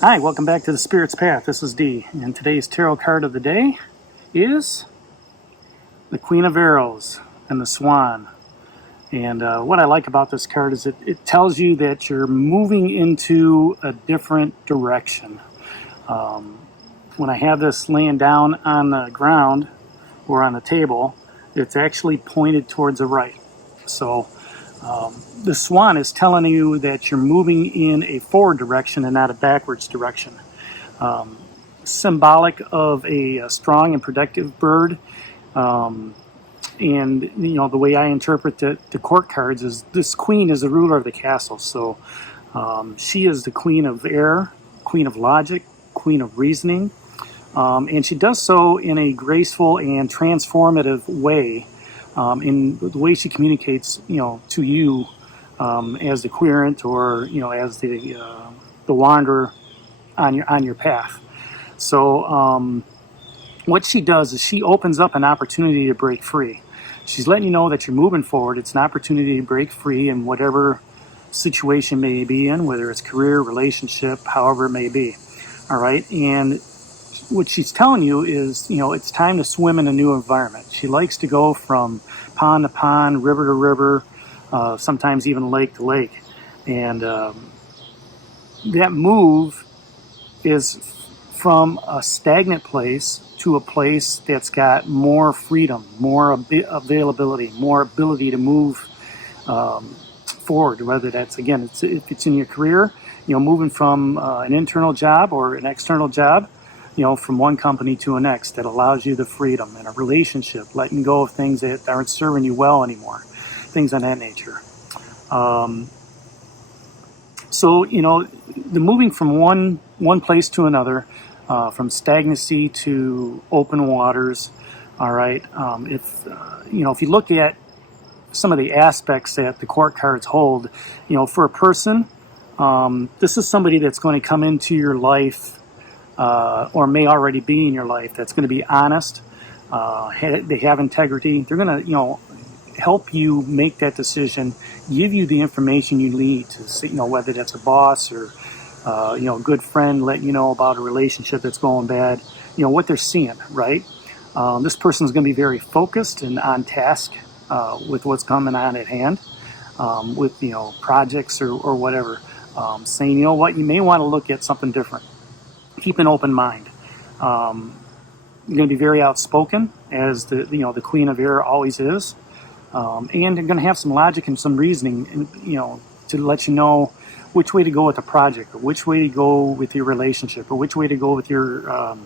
Hi, welcome back to the Spirit's Path. This is Dee, and today's tarot card of the day is the Queen of Arrows and the Swan. And what I like about this card is it tells you that you're moving into a different direction. When I have this laying down on the ground or on the table, it's actually pointed towards the right. So the Swan is telling you that you're moving in a forward direction and not a backwards direction. Symbolic of a strong and productive bird. And the way I interpret the court cards is this queen is the ruler of the castle. So she is the queen of air, queen of logic, queen of reasoning. And she does so in a graceful and transformative way. In the way she communicates, to you as the querent or as the wanderer on your path. So what she does is she opens up an opportunity to break free. She's letting you know that you're moving forward. It's an opportunity to break free in whatever situation may be in, whether it's career, relationship, however it may be. All right, and what she's telling you is, it's time to swim in a new environment. She likes to go from pond to pond, river to river, sometimes even lake to lake. And that move is from a stagnant place to a place that's got more freedom, more availability, more ability to move forward. Whether that's, again, if it's in your career, moving from an internal job or an external job, from one company to the next, that allows you the freedom. In a relationship, letting go of things that aren't serving you well anymore, things of that nature. So, the moving from one place to another, from stagnancy to open waters. All right. If you look at some of the aspects that the court cards hold, for a person, this is somebody that's going to come into your life, or may already be in your life, that's going to be honest. They have integrity. They're going to, help you make that decision, give you the information you need to see, whether that's a boss or, a good friend letting you know about a relationship that's going bad, what they're seeing, right? This person's going to be very focused and on task with what's coming on at hand, with, projects or whatever. Saying, what, you may want to look at something different. Keep an open mind. You're going to be very outspoken, as the Queen of Air always is. And you're going to have some logic and some reasoning, to let you know which way to go with the project, or which way to go with your relationship, or which way to go with your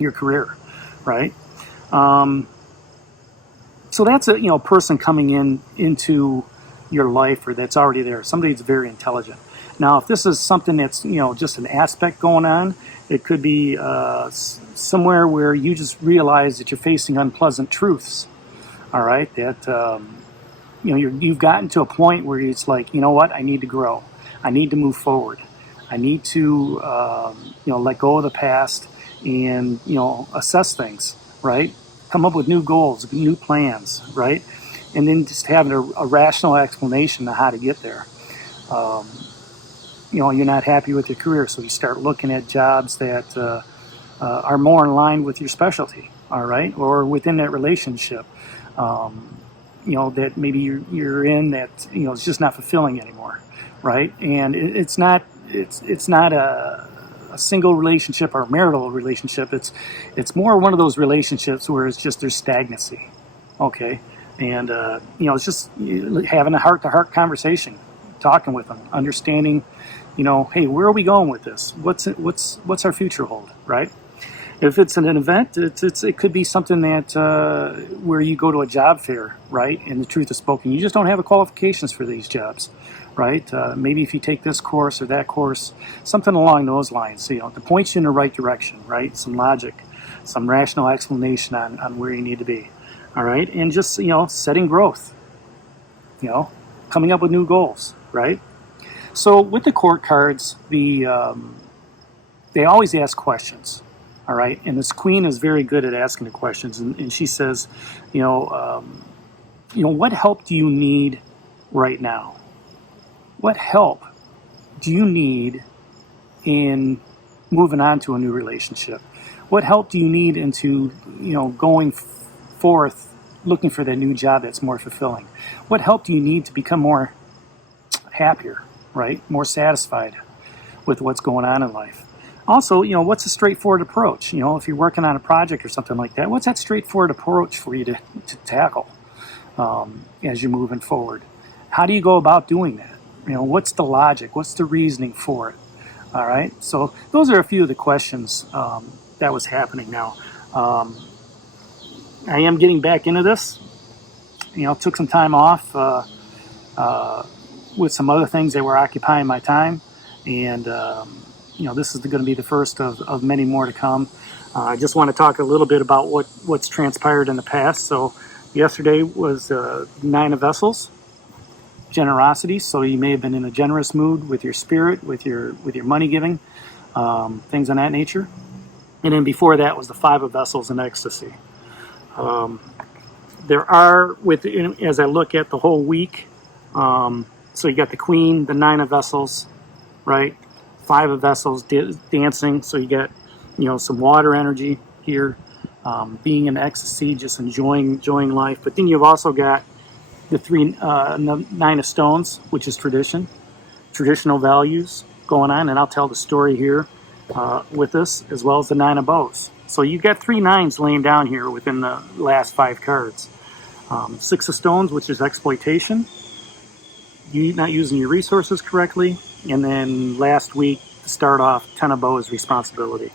career, right? So that's a person coming into your life, or that's already there. Somebody that's very intelligent. Now, if this is something that's just an aspect going on, it could be somewhere where you just realize that you're facing unpleasant truths. All right, that you've gotten to a point where it's like, what, I need to grow, I need to move forward, I need to let go of the past and assess things, right? Come up with new goals, new plans, right? And then just having a rational explanation of how to get there. You're not happy with your career, so you start looking at jobs that are more in line with your specialty, all right, or within that relationship. That maybe you're in that it's just not fulfilling anymore, right? And it's not a single relationship or a marital relationship. It's more one of those relationships where it's just there's stagnancy, okay? And it's just having a heart-to-heart conversation, talking with them, understanding, hey, where are we going with this? What's our future hold, right? If it's an event, it could be something that where you go to a job fair, right? And the truth is spoken, you just don't have the qualifications for these jobs, right? Maybe if you take this course or that course, something along those lines, to point you in the right direction, right? Some logic, some rational explanation on where you need to be, all right? And just setting growth, coming up with new goals, right? So with the court cards, they always ask questions. All right, and this queen is very good at asking the questions, and she says, what help do you need right now? What help do you need in moving on to a new relationship? What help do you need into, going forth, looking for that new job that's more fulfilling? What help do you need to become more happier, right? More satisfied with what's going on in life? Also, what's a straightforward approach? If you're working on a project or something like that, what's that straightforward approach for you to tackle as you're moving forward? How do you go about doing that? What's the logic? What's the reasoning for it? All right. So those are a few of the questions that was happening now. I am getting back into this. Took some time off with some other things that were occupying my time. And, this is going to be the first of many more to come. I just want to talk a little bit about what's transpired in the past. So yesterday was 9 of Vessels, generosity. So you may have been in a generous mood with your spirit, with your money giving, things of that nature. And then before that was the 5 of Vessels and ecstasy. There are, as I look at the whole week, so you got the Queen, the 9 of Vessels, right? 5 of Vessels dancing. So you got, some water energy here, being in ecstasy, just enjoying life. But then you've also got the 9 of Stones, which is traditional values going on. And I'll tell the story here with this, as well as the 9 of Bows. So you got 3 9s laying down here within the last 5 cards. 6 of Stones, which is exploitation. You not using your resources correctly. And then last week, to start off, 10 of Bows, responsibility.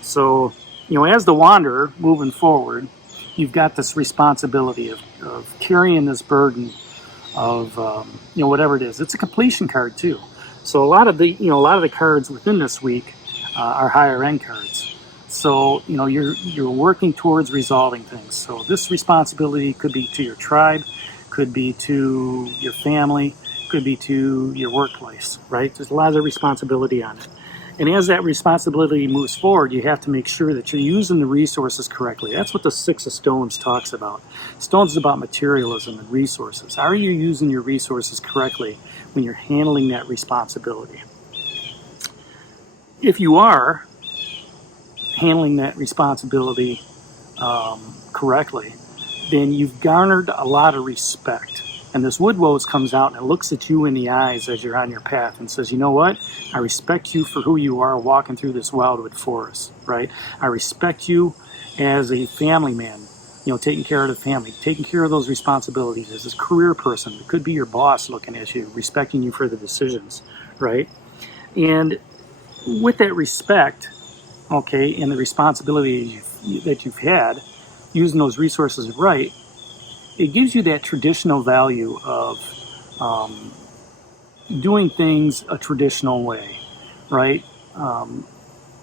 So, as the wanderer moving forward, you've got this responsibility of carrying this burden of, whatever it is. It's a completion card too. So a lot of the cards within this week are higher end cards. So, you're working towards resolving things. So this responsibility could be to your tribe, could be to your family, could be to your workplace, right? There's a lot of responsibility on it. And as that responsibility moves forward, you have to make sure that you're using the resources correctly. That's what the 6 of Stones talks about. Stones is about materialism and resources. Are you using your resources correctly when you're handling that responsibility? If you are handling that responsibility correctly, then you've garnered a lot of respect. And this Wood Rose comes out and it looks at you in the eyes as you're on your path and says, you know what? I respect you for who you are walking through this wildwood forest, right? I respect you as a family man, taking care of the family, taking care of those responsibilities as a career person. It could be your boss looking at you, respecting you for the decisions, right? And with that respect, okay, and the responsibility that you've had, using those resources right, it gives you that traditional value of doing things a traditional way, right?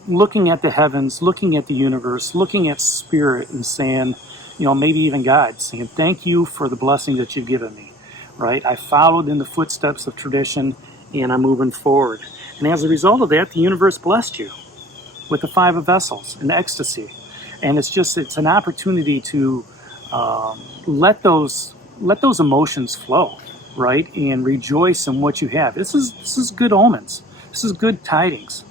Looking at the heavens, looking at the universe, looking at spirit and saying, maybe even God, saying, thank you for the blessing that you've given me, right? I followed in the footsteps of tradition and I'm moving forward. And as a result of that, the universe blessed you with the 5 of Vessels and ecstasy. And it's an opportunity to let those emotions flow, right? And rejoice in what you have. This is good omens. This is good tidings,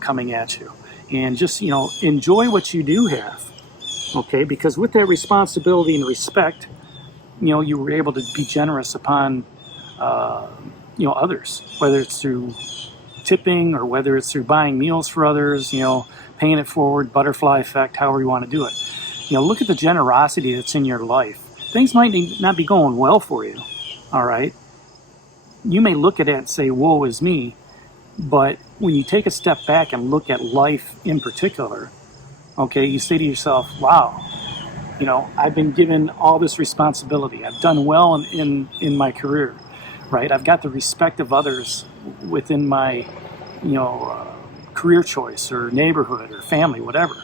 coming at you. And just, enjoy what you do have, okay? Because with that responsibility and respect, you were able to be generous upon, others, whether it's through tipping or whether it's through buying meals for others, paying it forward, butterfly effect, however you want to do it. Look at the generosity that's in your life. Things might not be going well for you, all right? You may look at it and say, woe is me, but when you take a step back and look at life in particular, okay, you say to yourself, wow, I've been given all this responsibility. I've done well in my career, right? I've got the respect of others within my, career choice or neighborhood or family, whatever,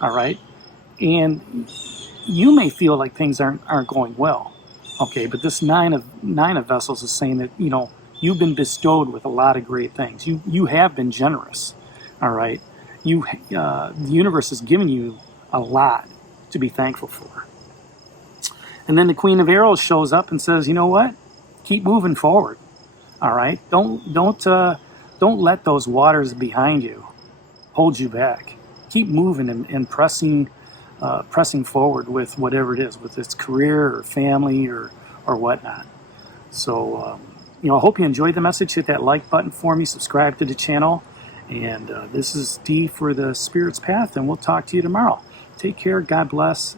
all right? And you may feel like things aren't going well, okay? But this 9 of Vessels is saying that, you've been bestowed with a lot of great things. You have been generous, all right? The universe has given you a lot to be thankful for. And then the Queen of Arrows shows up and says, you know what? Keep moving forward, all right? Don't Don't let those waters behind you hold you back. Keep moving and pressing forward with whatever it is, with its career or family or whatnot. So, I hope you enjoyed the message. Hit that like button for me, subscribe to the channel. And this is D for the Spirit's Path, and we'll talk to you tomorrow. Take care. God bless.